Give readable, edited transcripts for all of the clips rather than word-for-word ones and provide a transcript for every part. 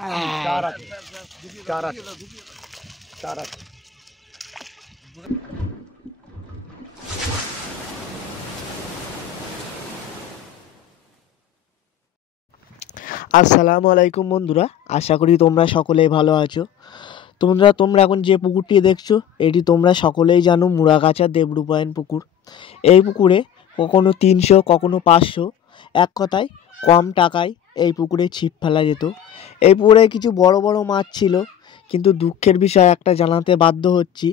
चार আছে चार আছে चार আছে আসসালামু আলাইকুম বন্ধুরা, আশা করি তোমরা সকলেই ভালো আছো। তোমরা এখন যে পুকুরটি দেখছো এটি তোমরা সকলেই জানো মুড়াগাছা দেবরূপায়ণ পুকুর। এই পুকুরে কখনো 300 কখনো 500, এক কথায় কম টাকায় এই পুকুরে ছিপ ফেলা যেত। এই পুকুরে কিছু বড় বড় মাছ ছিল, কিন্তু দুঃখের বিষয় একটা জানাতে বাধ্য হচ্ছি,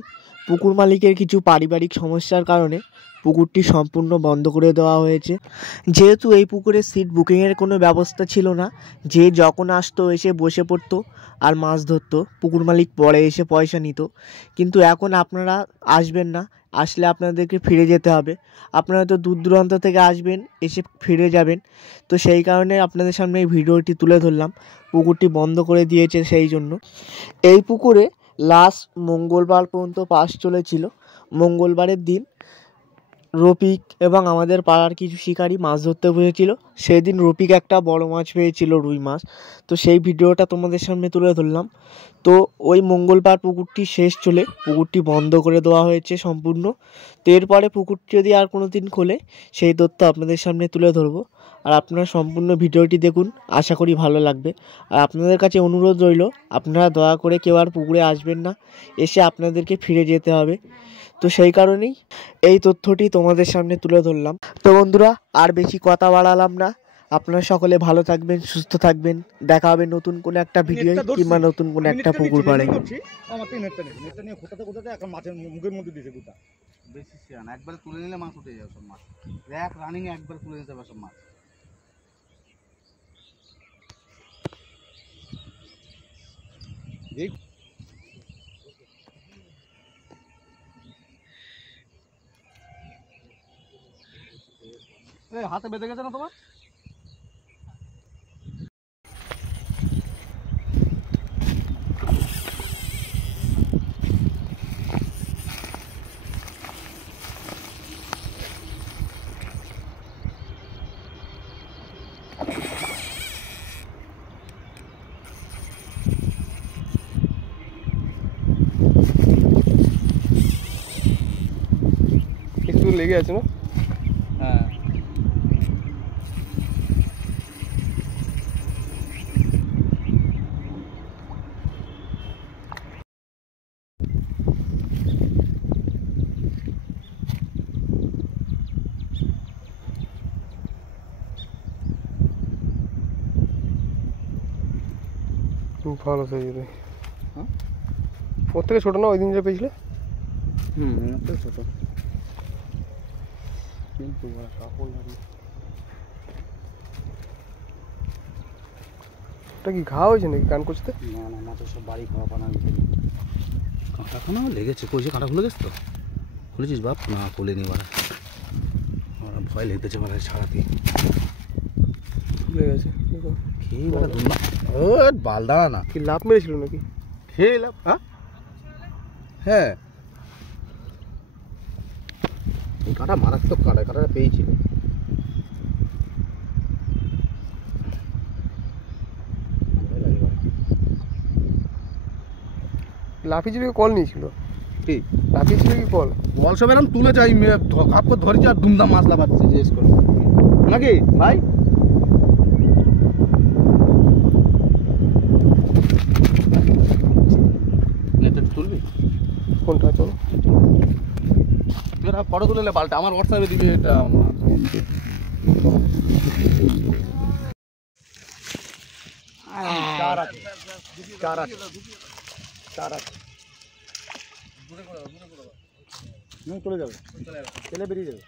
পুকুর মালিকের কিছু পারিবারিক সমস্যার কারণে পুকুরটি সম্পূর্ণ বন্ধ করে দেওয়া হয়েছে। যেহেতু এই পুকুরে সিট বুকিংয়ের কোনো ব্যবস্থা ছিল না, যে যখন আসতো এসে বসে পড়তো আর মাছ ধরতো, পুকুর মালিক পরে এসে পয়সা নিত। কিন্তু এখন আপনারা আসবেন না, আসলে আপনাদেরকে ফিরে যেতে হবে। আপনারা তো দূর দূরান্ত থেকে আসবেন, এসে ফিরে যাবেন, তো সেই কারণে আপনাদের সামনে এই ভিডিওটি তুলে ধরলাম। পুকুরটি বন্ধ করে দিয়েছে সেই জন্য। এই পুকুরে লাস্ট মঙ্গলবার পর্যন্ত পাস চলেছিল। মঙ্গলবারের দিন রফিক এবং আমাদের পাড়ার কিছু শিকারী মাছ ধরতে বসেছিল। সেদিন রফিক একটা বড় মাছ পেয়েছিল, রুই মাছ। তো সেই ভিডিওটা তোমাদের সামনে তুলে ধরলাম। তো ওই মঙ্গলবার পুকুরটি শেষ চলে পুকুরটি বন্ধ করে দেওয়া হয়েছে সম্পূর্ণ। তো এরপরে পুকুরটি যদি আর কোনো দিন খোলে সেই তথ্য আপনাদের সামনে তুলে ধরবো। আর আপনারা সম্পূর্ণ ভিডিওটি দেখুন, আশা করি ভালো লাগবে। আর আপনাদের কাছে অনুরোধ রইল, আপনারা দয়া করে কেউ আর পুকুরে আসবেন না, এসে আপনাদেরকে ফিরে যেতে হবে। তো সেই কারণেই এই তথ্যটি তোমাদের সামনে তুলে ধরলাম। তো বন্ধুরা, আর বেশি কথা বাড়ালাম না। আপনারা সকলে ভালো থাকবেন, সুস্থ থাকবেন। দেখা হবে নতুন কোনো একটা ভিডিও কিংবা নতুন কোনো একটা পুকুর পাড়ে। মুখের মধ্যে দিয়েছে গোটা বেশি শিয়ান, একবার তুলে নিলে মাছ উঠে যাবে সব মাছ। এক রানিং একবার তুলে নিতে হবে সব মাছ। হাতে বেঁধে গেছে না তোমার? একটু লেগে আছে না? হ্যাঁ, ভালো সাইজে। হ্যাঁ, ওর থেকে ছোটো না ওই দিন যে পেয়েছিলে? ওর থেকে ছোটো, কিন্তু কাপড় লাগিয়ে। ওটা কি ঘা হয়েছে নাকি কান করতে? না না, মাছের সব বাড়ি খাওয়া পানা কাঁটা খানা লেগেছে। কইছে কাঁটা খুলে গেছে তো? খুলেছিস বাপ? না খুলেনি, বাড়া আমার ভয় লেগেছে বাড়া ছাড়াতে। খুলে গেছে খেয়ে বাড়া দুমা। ও বালদা না কি লাভ মেরেছিল নাকি? খেয়ে লাভ? হ্যাঁ হ্যাঁ, কাঁটা মারাত্মক কাঁটা, কাঁটাটা পেয়েছিল। লাফি ছিল কি কল নিয়েছিল? কি লাফি ছিল কি কল? কল সব এরকম তুলে যাই ঘাপ করে ধরেছি আর দুমদাম মাছ লাফাচ্ছে জিজ্ঞেস করে নাকি ভাই? নেটে তুলবি কোনটা? চলো এরা ফটো তুলে পাল্টা আমার হোয়াটসঅ্যাপে দিবি। এটা চার আছে চার আছে চার আছে। চলে যাবে, চলে বেরিয়ে যাবে।